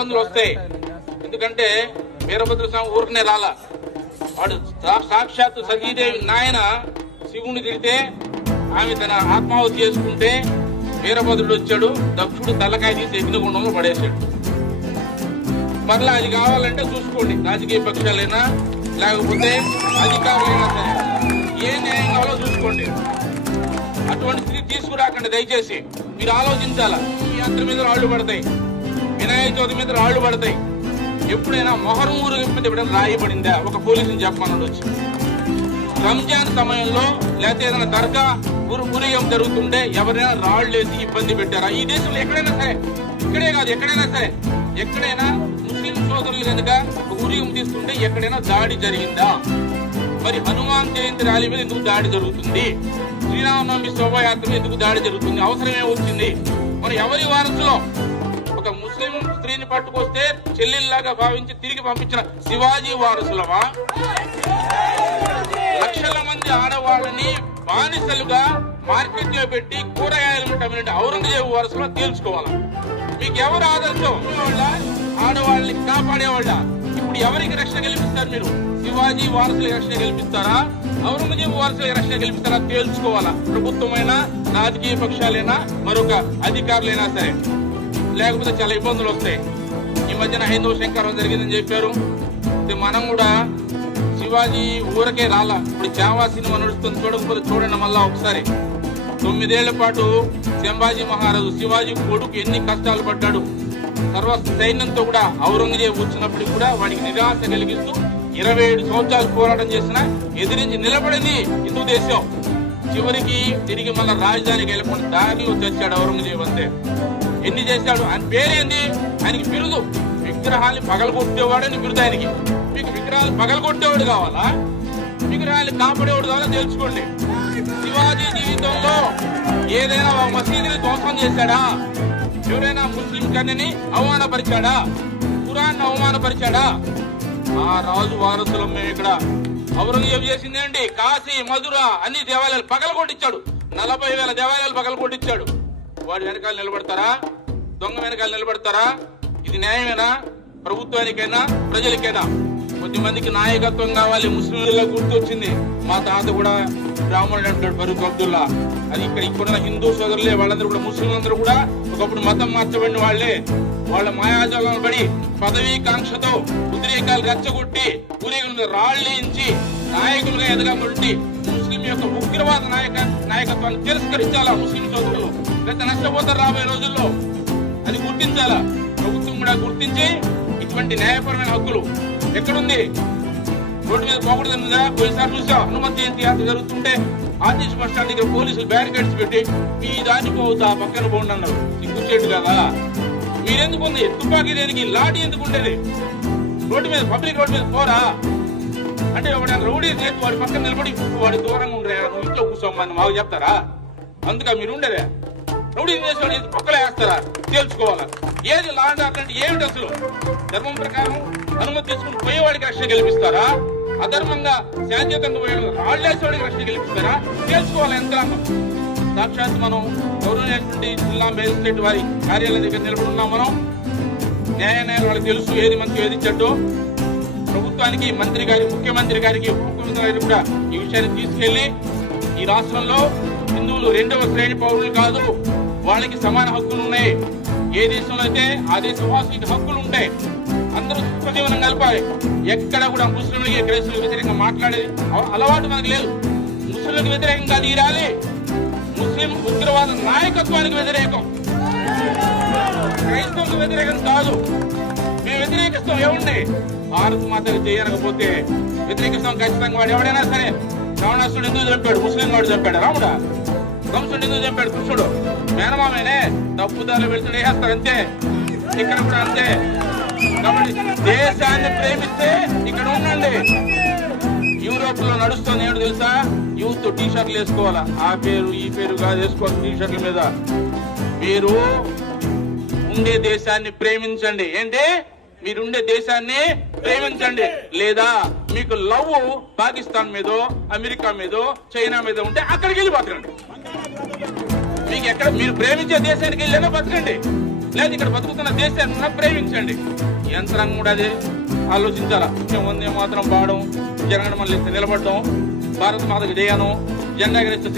ఇబ్బందులు వస్తాయి. ఎందుకంటే వీరభద్ర స్వామి ఊరికనే రాలా, వాడు సాక్షాత్తు సతీదేవి నాయన శివుని తిడితే ఆమె తన ఆత్మాహుతి చేసుకుంటే వీరభద్రుడు వచ్చాడు, దక్షుడు తలకాయ తీసి అగ్నిగుండంలో పడేశాడు. మరలా అది కావాలంటే చూసుకోండి, రాజకీయ పక్షాలైనా లేకపోతే అధికారులైనా సరే ఏ న్యాయం కావాలో చూసుకోండి. అటువంటి స్థితి తీసుకురాకండి దయచేసి. మీరు ఆలోచించాలా, మీ యాత్ర మీద రాళ్లు పడతాయి, వినాయక చవితి మీద రాళ్లు పడతాయి. ఎప్పుడైనా మొహరం ఊరు మీద ఎప్పుడైనా రాయబడిందా? ఒక పోలీసుని చెప్పమన్నాడు వచ్చి. రంజాన్ సమయంలో లేకపోతే ఏదైనా దర్గా ఊరేగం జరుగుతుంటే ఎవరైనా రాళ్లు వేసి ఇబ్బంది పెట్టారా? ఈ దేశంలో ఎక్కడైనా సరే, ఇక్కడే కాదు ఎక్కడైనా సరే, ఎక్కడైనా ముస్లిం సోదరులు కనుక ఊరేగం తీసుకుంటే ఎక్కడైనా దాడి జరిగిందా? మరి హనుమాన్ జయంతి ర్యాలీ మీద ఎందుకు దాడి జరుగుతుంది? శ్రీరామనవమి శోభాయాత్ర ఎందుకు దాడి జరుగుతుంది? అవసరమే వచ్చింది? మరి ఎవరి వారసులో ఒక ముస్లిం స్త్రీని పట్టుకొస్తే చెల్లెల్లాగా భావించి తిరిగి పంపించిన శివాజీ వారసులమా? లక్షల మంది ఆడవాళ్ళని బానిసలుగా మార్కెట్ లో పెట్టి కూరగాయలు అమ్మినట్టు ఔరంగజేబు వారసులో తేల్చుకోవాలా? మీకు ఎవరు ఆదర్శం? ఆడవాళ్ళని కాపాడేవాళ్ళ? ఇప్పుడు ఎవరికి రక్షణ కల్పిస్తారు మీరు? శివాజీ వారసులకు రక్షణ కల్పిస్తారా, ఔరంగజేబు వారసులకు రక్షణ కల్పిస్తారా? తేల్చుకోవాలా. ప్రభుత్వమైనా రాజకీయ పక్షాలైనా మరొక అధికారులైనా సరే, లేకపోతే చాలా ఇబ్బందులు వస్తాయి. ఈ మధ్యన హైందవ శంకరం జరిగిందని చెప్పారు. మనం కూడా శివాజీ ఊరకే రాలా, ఇప్పుడు చావా సినిమా నడుస్తుంది, చూడకపోతే చూడండి మళ్ళా ఒకసారి. 9 ఏళ్ల పాటు సంభాజీ మహారాజు శివాజీ కొడుకు ఎన్ని కష్టాలు పడ్డాడు. సర్వ సైన్యంతో కూడా ఔరంగజేబు వచ్చినప్పటికి కూడా వాడికి నిరాశ కలిగిస్తూ 27 సంవత్సరాలు పోరాటం చేసినా ఎదిరించి నిలబడింది హిందూ దేశం. చివరికి తిరిగి మళ్ళా రాజధానికి వెళ్ళకుండా దారిలో తెచ్చాడు ఔరంగజేబు. అంతే. ఎన్ని చేశాడు? ఆయన పేరేంది? ఆయనకి బిరుదు విగ్రహాన్ని పగలగొట్టేవాడని బిరుదు ఆయనకి. మీకు విగ్రహాలు పగలగొట్టేవాడు కావాలా, విగ్రహాన్ని కాపాడేవాడు కావాలా? తెలుసుకోండి. శివాజీ జీవితంలో ఏదైనా మసీదుని ధ్వంసం చేశాడా? ఎవరైనా ముస్లిం కన్యని అవమానపరిచాడా? ఖురాన్ అవమానపరిచాడా? ఆ రాజు వారసులం మేము ఇక్కడ. ఔరంగజేబు చేసిందేంటి? కాశీ, మధుర అన్ని దేవాలయాలు పగలగొట్టించాడు. 40,000 దేవాలయాలు పగలగొట్టించాడు. వాడి వెనకాల నిలబడతారా? దొంగ వెనకాల నిలబడతారా? ఇది న్యాయమేనా? ప్రభుత్వానికైనా ప్రజలకైనా? కొద్దిమందికి నాయకత్వం కావాలి. ముస్లింలుగా గుర్తొచ్చింది. మా తాత కూడా బ్రాహ్మణుడు అంటాడు, ఫరూక్ అబ్దుల్లా. అది ఇక్కడ హిందూ సోదరులే, వాళ్ళందరూ కూడా ముస్లింలందరూ కూడా ఒకప్పుడు మతం మార్చబడిన వాళ్లే. వాళ్ళ మాయాజాలను పడి పదవీ కాంక్షతో ఉద్రేకాలు రెచ్చగొట్టి ఊరేగుల మీద రాళ్లేయించి నాయకులుగా ఎదగబట్టి ముస్లిం యొక్క ఉగ్రవాద నాయకత్వాన్ని తిరస్కరించాలా ముస్లిం సోదరులు? లేకపోతే నష్టపోతారు రాబోయే రోజుల్లో. అది గుర్తించాలా. ప్రభుత్వం కూడా గుర్తించి ఇటువంటి న్యాయపరమైన హక్కులు ఎక్కడుంది? రోడ్డు మీద పోకూడదా? పోయినసారి చూసా హనుమంత్ జయంతి యాత్ర జరుగుతుంటే ఆర్టీసీ బస్ స్టాండ్ దగ్గర పోలీసులు బ్యారికేడ్స్ పెట్టి ఈ దానికి పోతా పక్కన పోండి అన్నారు. సిగ్గుచేటు కదా. మీరెందుకు ఉంది? తుపాకీ దేనికి? లాఠీ ఎందుకు ఉండేది? రోడ్డు మీద, పబ్లిక్ రోడ్డు మీద పోరా అంటే ఒకటి రౌడీ చేసి వాడి పక్కన నిలబడి వాడి దూరంగా ఉండే ఇంట్లో కూర్చోమని మాకు చెప్తారా? అందుక మీరు ఉండేదే. రౌడీ చేసేవాడు పక్కలో వేస్తారా? తేల్చుకోవాలా. ఏది లా అండ్ ఆర్డర్ అంటే ఏమిటి? అసలు ధర్మం ప్రకారం అనుమతి తీసుకుని పోయేవాడికి రక్షణ కల్పిస్తారా? అధర్మంగా శాంతియుతంగా పోయేవాడు రాళ్లేసేవాడికి రక్షణ కల్పిస్తారా? తేల్చుకోవాలి యంత్రాంగం. సాక్షాత్ మనం గౌరవమైనటువంటి జిల్లా మేజిస్ట్రేట్ వారి కార్యాలయం దగ్గర నిలబడున్నాం. మనం న్యాయాలయం వాళ్ళకి తెలుసు ఏది మంచి ఏది చెడ్డో. ప్రభుత్వానికి, మంత్రి గారి, ముఖ్యమంత్రి గారికి, ముఖ్యమంత్రి గారికి కూడా ఈ విషయాన్ని తీసుకెళ్లి ఈ రాష్ట్రంలో హిందువులు 2వ శ్రేణి పౌరులు కాదు, వాళ్ళకి సమాన హక్కులు ఉన్నాయి. ఏ దేశంలో అయితే ఆ దేశ వాసులకి హక్కులు ఉంటాయి. అందరూ సుఖజీవనం కలపాలి. ఎక్కడ కూడా ముస్లింలకి, క్రైస్తవులకు వ్యతిరేకంగా మాట్లాడేది అలవాటు మనకు లేదు. ముస్లింలకు వ్యతిరేకంగా తీరాలి. ముస్లిం ఉగ్రవాద నాయకత్వానికి వ్యతిరేకం, క్రైస్తవులకు వ్యతిరేకం కాదు. మేము వ్యతిరేకిస్తాం. ఏముంది? భారత్ మాతకు చేయకపోతే వ్యతిరేకిస్తాం ఖచ్చితంగా. వాడు ఎవడైనా సరే, రావణాసుడు ఎందుకు చంపాడు? ముస్లిం వాడు చంపాడు. రాముడా? కంసుడు ఎందుకు చంపాడు? కృష్ణుడు మేనమామేనే. తప్పుదారులు వెళ్తుండే వేస్తారు అంతే. ఇక్కడ కూడా అంతే. కాబట్టి దేశాన్ని ప్రేమిస్తే ఇక్కడ ఉండండి. యూరోప్ లో నడుస్తుంది ఏమిటి తెలుసా? యూత్ టీ షర్ట్లు వేసుకోవాలా. ఆ పేరు ఈ పేరు కాదు వేసుకోవాలి టీ షర్ట్ల మీద. మీరు ఉండే దేశాన్ని ప్రేమించండి. ఏంటి? మీరుండే దేశాన్ని ప్రేమించండి. లేదా మీకు లవ్ పాకిస్తాన్ మీదో, అమెరికా మీదో, చైనా మీద ఉంటే అక్కడికి వెళ్ళి బతకండి. మీకు ఎక్కడ మీరు ప్రేమించే దేశానికి వెళ్ళినా బతకండి. లేదు ఇక్కడ బతుకుతున్న దేశాన్ని ప్రేమించండి. యంత్రాంగం కూడా అదే ఆలోచించాలా. వందే మాత్రం పాడడం, జరగడం, మళ్ళీ నిలబడడం, భారత మాతకు జయనం, జెండా ఎగరేస్తే